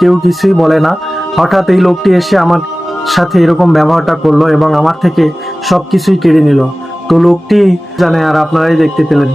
কেউ কিছুই বলে না। হঠাৎ এই লোকটি এসে আমার সাথে এরকম ব্যবহারটা করল এবং আমার থেকে সব কিছুই কেড়ে নিল। তো লোকটি জানে আর আপনারাই দেখতে পেলেন।